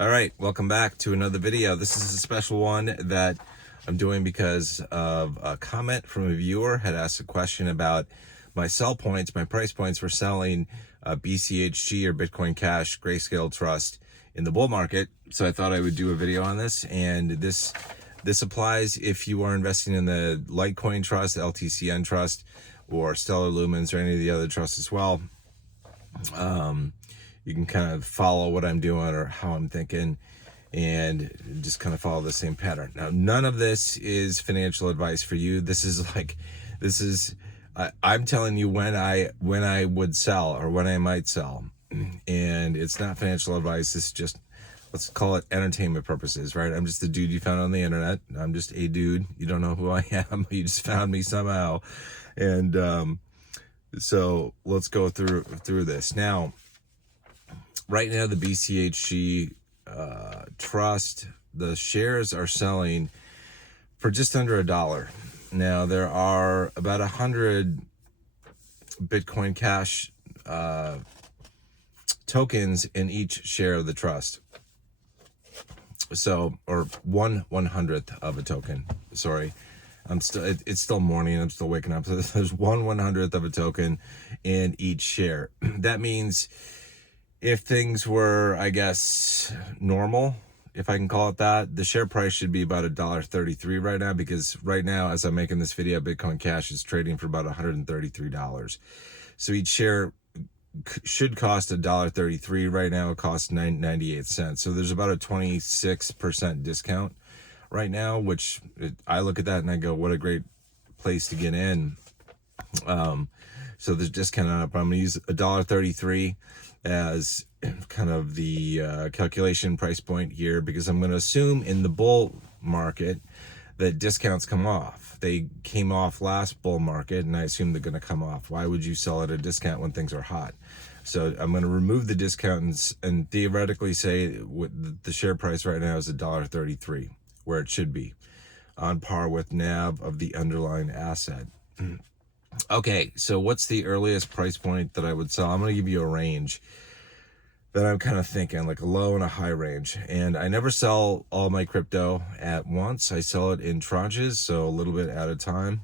All right, welcome back to another video. This is a special one that I'm doing because of a comment from a viewer had asked a question about my sell points, my price points for selling BCHG or Bitcoin Cash Grayscale Trust in the bull market. So I thought I would do a video on this, and this applies if you are investing in the Litecoin Trust, LTCN Trust, or Stellar Lumens, or any of the other trusts as well. You can kind of follow what I'm doing or how I'm thinking and just kind of follow the same pattern. Now, none of this is financial advice for you. I'm telling you when I would sell or when I might sell. And it's not financial advice. It's just, let's call it entertainment purposes, right? I'm just a dude you found on the internet. I'm just a dude. You don't know who I am. You just found me somehow. And so let's go through this. Now, right now, the BCHG trust, the shares are selling for just under $1. Now, there are about 100 Bitcoin Cash tokens in each share of the trust. So, or 1/100th of a token. Sorry, it's still morning. I'm still waking up. So there's 1/100th of a token in each share. That means if things were, I guess, normal, if I can call it that, the share price should be about $1.33 right now, because right now, as I'm making this video, Bitcoin Cash is trading for about $133. So each share should cost $1.33. Right now, it costs 98 cents. So there's about a 26% discount right now, which I look at that and I go, what a great place to get in. So there's discount on it, but I'm going to use $1.33 as kind of the calculation price point here, because I'm going to assume in the bull market that discounts come off. They came off last bull market, and I assume they're going to come off. Why would you sell at a discount when things are hot? So I'm going to remove the discounts and theoretically say the share price right now is $1.33, where it should be, on par with NAV of the underlying asset. Okay, so what's the earliest price point that I would sell? I'm going to give you a range that I'm kind of thinking, like a low and a high range. And I never sell all my crypto at once. I sell it in tranches, so a little bit at a time.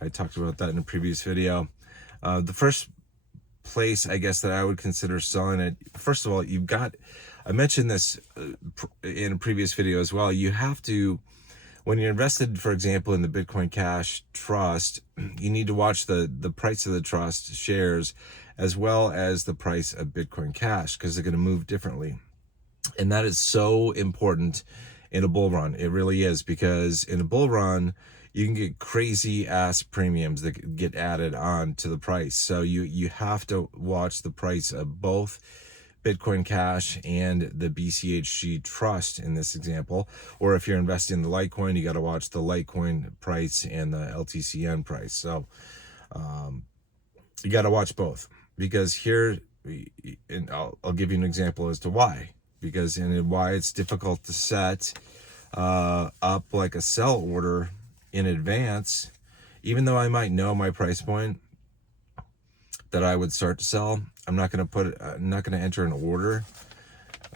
I talked about that in a previous video. The first place, I guess, that I would consider selling it, first of all, I mentioned this in a previous video as well. You have to, when you're invested, for example, in the Bitcoin Cash Trust, you need to watch the price of the trust shares as well as the price of Bitcoin Cash, because they're going to move differently. And that is so important in a bull run. It really is, because in a bull run, you can get crazy ass premiums that get added on to the price. So you have to watch the price of both Bitcoin Cash and the BCHG Trust in this example. Or if you're investing in the Litecoin, you got to watch the Litecoin price and the LTCN price. So you got to watch both, because here, and I'll give you an example as to why. Because and why it's difficult to set up like a sell order in advance, even though I might know my price point that I would start to sell. I'm not going to enter an order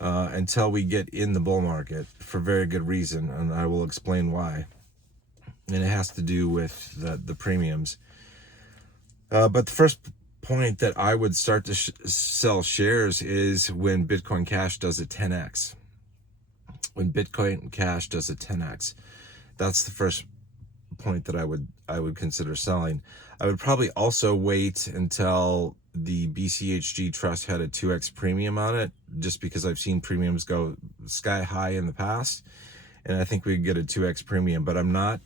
until we get in the bull market, for very good reason, and I will explain why. And it has to do with the premiums. But the first point that I would start to sell shares is when Bitcoin Cash does a 10x. When Bitcoin Cash does a 10x, that's the first point that I would consider selling. I would probably also wait until the BCHG Trust had a 2x premium on it, just because I've seen premiums go sky high in the past, and I think we could get a 2x premium, but I'm not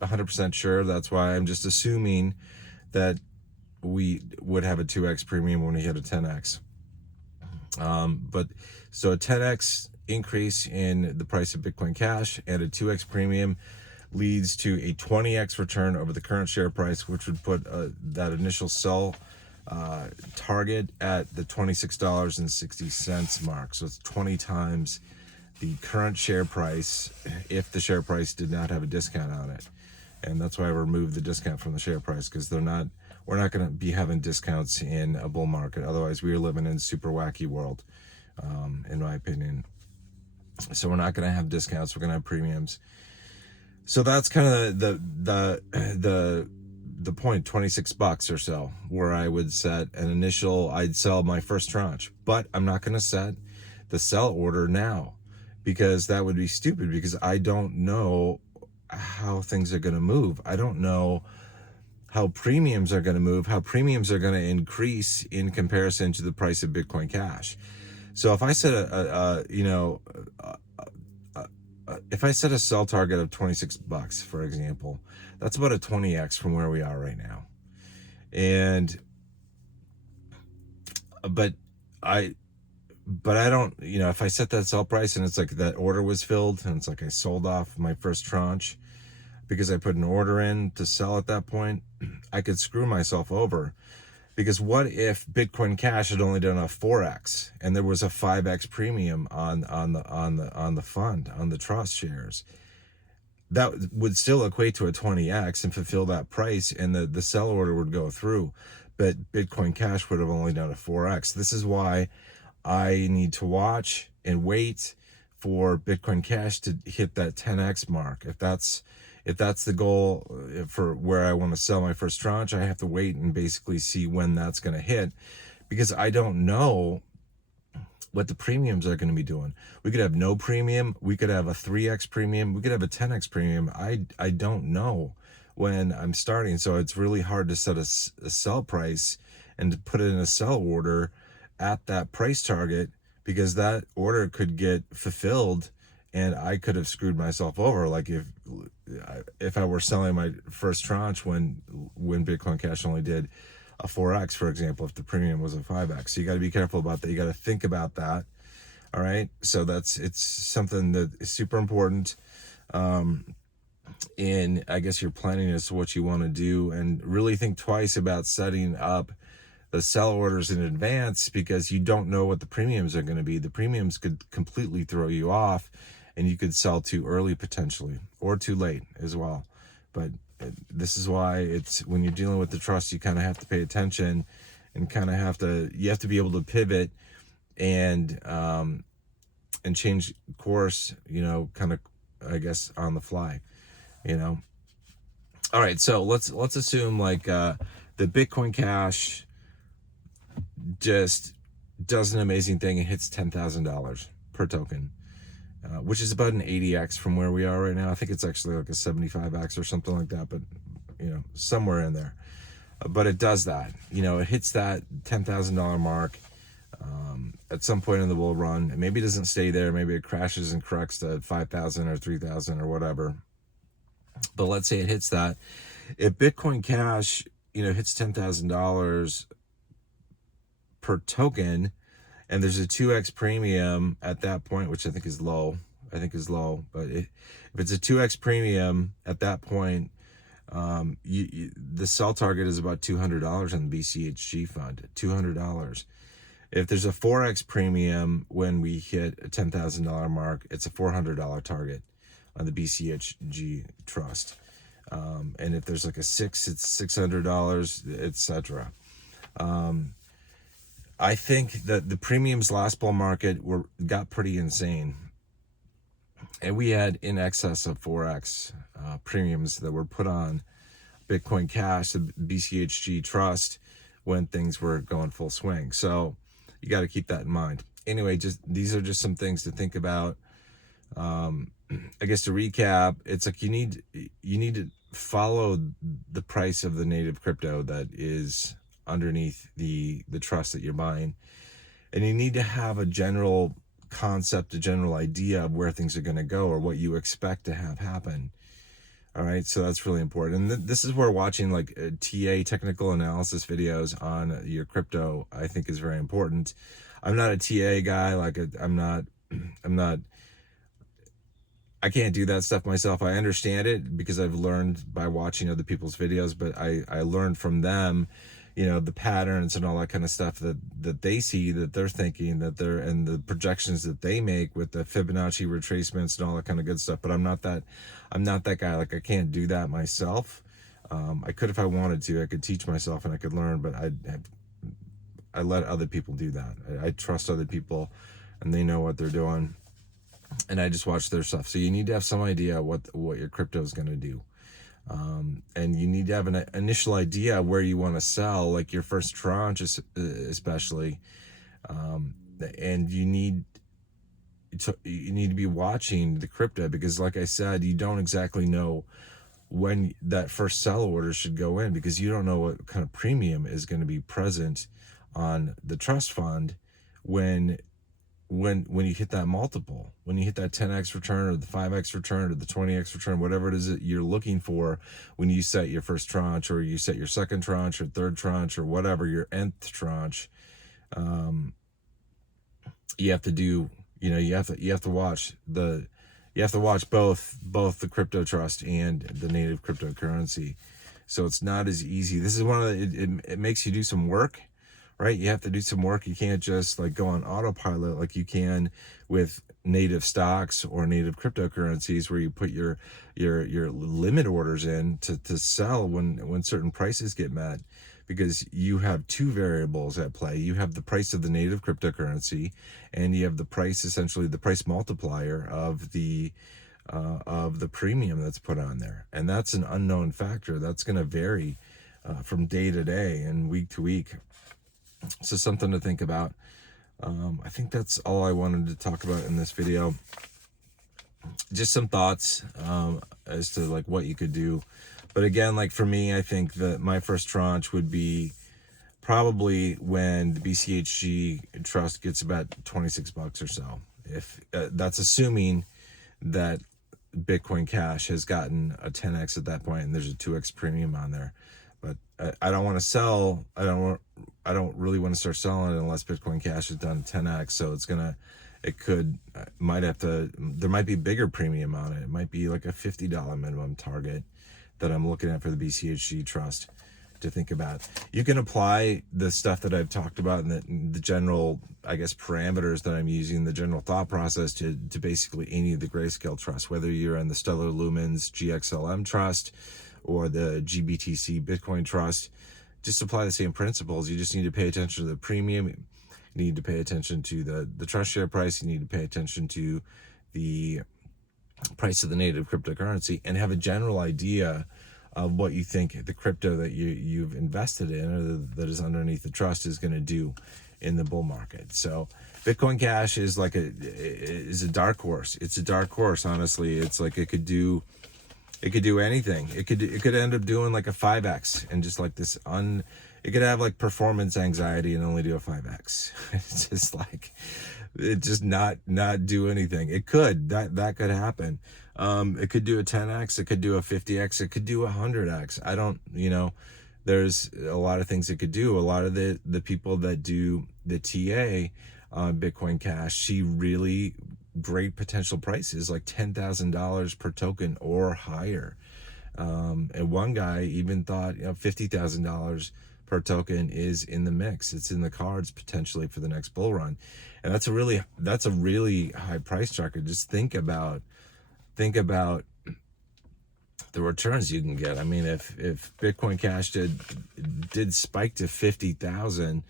100% sure. That's why I'm just assuming that we would have a 2x premium when we hit a 10x. But so a 10x increase in the price of Bitcoin Cash and a 2x premium leads to a 20x return over the current share price, which would put that initial sell target at the $26.60 mark. So it's 20 times the current share price if the share price did not have a discount on it. And that's why I removed the discount from the share price, because we're not going to be having discounts in a bull market. Otherwise, we are living in a super wacky world, in my opinion. So we're not going to have discounts. We're going to have premiums. So that's kind of the point, $26 or so, where I would set an initial, I'd sell my first tranche, but I'm not going to set the sell order now, because that would be stupid, because I don't know how things are going to move. I don't know how premiums are going to move, how premiums are going to increase in comparison to the price of Bitcoin Cash. So if I set if I set a sell target of $26, for example, that's about a 20x from where we are right now. And but I don't, if I set that sell price and it's like that order was filled and it's like I sold off my first tranche because I put an order in to sell at that point, I could screw myself over. Because what if Bitcoin Cash had only done a 4x and there was a 5x premium on the fund, on the trust shares? That would still equate to a 20x and fulfill that price, and the sell order would go through. But Bitcoin Cash would have only done a 4x. This is why I need to watch and wait for Bitcoin Cash to hit that 10x mark. If that's the goal for where I want to sell my first tranche, I have to wait and basically see when that's going to hit, because I don't know what the premiums are going to be doing. We could have no premium. We could have a 3x premium. We could have a 10x premium. I don't know when I'm starting. So it's really hard to set a sell price and to put it in a sell order at that price target, because that order could get fulfilled and I could have screwed myself over. Like if I were selling my first tranche when Bitcoin Cash only did a 4x, for example, if the premium was a 5x. So you got to be careful about that. You got to think about that. All right. So it's something that is super important. In, I guess, your planning as to what you want to do, and really think twice about setting up the sell orders in advance, because you don't know what the premiums are going to be. The premiums could completely throw you off, and you could sell too early potentially, or too late as well. But this is why it's, when you're dealing with the trust, you kind of have to pay attention and you have to be able to pivot and change course, kind of, I guess, on the fly, All right. So let's assume like the Bitcoin Cash just does an amazing thing and hits $10,000 per token, which is about an 80x from where we are right now. I think it's actually like a 75x or something like that, but somewhere in there. But it does that. It hits that $10,000 mark at some point in the bull run, and maybe it doesn't stay there. Maybe it crashes and corrects to 5,000 or 3,000 or whatever. But let's say it hits that. If Bitcoin Cash, hits $10,000 per token, and there's a 2x premium at that point, which I think is low. But if it's a 2x premium at that point, the sell target is about $200 on the BCHG fund. $200. If there's a 4x premium when we hit a $10,000 mark, it's a $400 target on the BCHG trust. And if there's like a 6, it's $600, etc. I think that the premiums last bull market got pretty insane, and we had in excess of 4x premiums that were put on Bitcoin Cash, the BCHG trust, when things were going full swing. So you got to keep that in mind. Anyway, these are just some things to think about. I guess to recap, it's like you need to follow the price of the native crypto that is underneath the trust that you're buying, and you need to have a general concept, a general idea of where things are going to go or what you expect to have happen. All right, so that's really important. And this is where watching like TA, technical analysis videos on your crypto, I think, is very important. I'm not a TA guy. I can't do that stuff myself. I understand it because I've learned by watching other people's videos, but I learned from them, the patterns and all that kind of stuff that they see, that they're thinking, and the projections that they make with the Fibonacci retracements and all that kind of good stuff. But I'm not that guy. Like, I can't do that myself. I could if I wanted to. I could teach myself and I could learn, but I let other people do that. I trust other people, and they know what they're doing. and I just watch their stuff. So you need to have some idea what your crypto is going to do. And you need to have an initial idea where you want to sell, like your first tranche, especially. And you need to be watching the crypto, because like I said, you don't exactly know when that first sell order should go in, because you don't know what kind of premium is going to be present on the trust fund when you hit that multiple, when you hit that 10x return or the 5x return or the 20x return, whatever it is that you're looking for when you set your first tranche, or you set your second tranche or third tranche or whatever, your nth tranche. You have to do, you have to watch both the crypto trust and the native cryptocurrency. So it's not as easy. This is one of the, it makes you do some work, right? You have to do some work. You can't just like go on autopilot like you can with native stocks or native cryptocurrencies, where you put your limit orders in to sell when certain prices get met, because you have two variables at play. You have the price of the native cryptocurrency, and you have the price, essentially the price multiplier of the premium that's put on there. And that's an unknown factor that's going to vary from day to day and week to week. So something to think about. I think that's all I wanted to talk about in this video. Just some thoughts as to like what you could do. But again, like for me, I think that my first tranche would be probably when the BCHG trust gets about $26 or so. If that's assuming that Bitcoin Cash has gotten a 10x at that point and there's a 2x premium on there. But I don't want to sell. I don't really want to start selling it unless Bitcoin Cash has done 10x. So there might be bigger premium on it. It might be like a $50 minimum target that I'm looking at for the BCHG trust to think about. You can apply the stuff that I've talked about and the general, I guess, parameters that I'm using, the general thought process to basically any of the Grayscale trusts, whether you're in the Stellar Lumens GXLM trust or the GBTC Bitcoin trust. Just apply the same principles. You just need to pay attention to the premium. You need to pay attention to the trust share price. You need to pay attention to the price of the native cryptocurrency, and have a general idea of what you think the crypto that you've invested in or that is underneath the trust is going to do in the bull market. So Bitcoin Cash is like a dark horse. It's a dark horse, honestly. It's like it could do anything. It could end up doing like a 5x and just like this it could have like performance anxiety and only do a 5x. It's just like it just not do anything. It could that could happen. It could do a 10x, it could do a 50x, it could do a 100x. I don't, there's a lot of things it could do. A lot of the people that do the TA on Bitcoin Cash see really great potential prices, like $10,000 per token or higher. And one guy even thought $50,000 per token is in the mix. It's in the cards potentially for the next bull run. And that's a really high price target. Just think about the returns you can get. I mean, if Bitcoin Cash did spike to 50,000,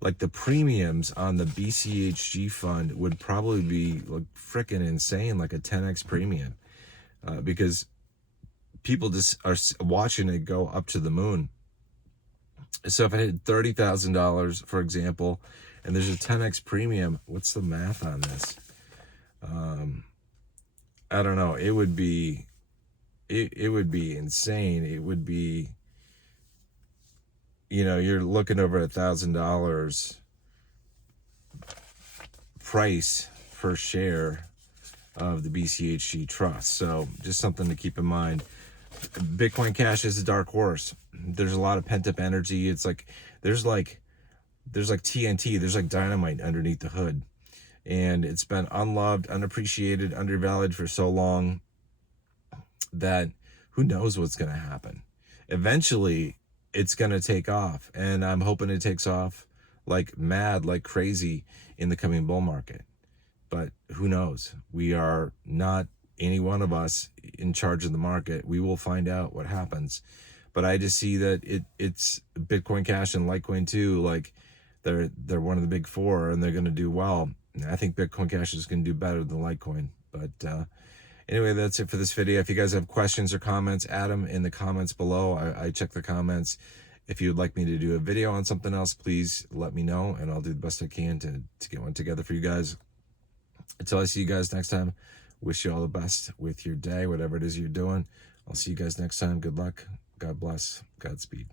like the premiums on the BCHG fund would probably be like freaking insane, like a 10x premium, because people just are watching it go up to the moon. So if I hit $30,000, for example, and there's a 10x premium, what's the math on this? I don't know. It would be insane. It would be, you're looking over $1,000 price per share of the BCHG trust. So just something to keep in mind. Bitcoin Cash is a dark horse. There's a lot of pent up energy. It's like there's like TNT, there's like dynamite underneath the hood. And it's been unloved, unappreciated, undervalued for so long that who knows what's going to happen. Eventually, it's going to take off. And I'm hoping it takes off like mad, like crazy in the coming bull market. But who knows? We are not any one of us in charge of the market. We will find out what happens. But I just see that it's Bitcoin Cash and Litecoin too. Like they're one of the big four and they're going to do well. I think Bitcoin Cash is going to do better than Litecoin. But anyway, that's it for this video. If you guys have questions or comments, add them in the comments below. I check the comments. If you would like me to do a video on something else, please let me know, and I'll do the best I can to get one together for you guys. Until I see you guys next time, wish you all the best with your day, whatever it is you're doing. I'll see you guys next time. Good luck. God bless. Godspeed.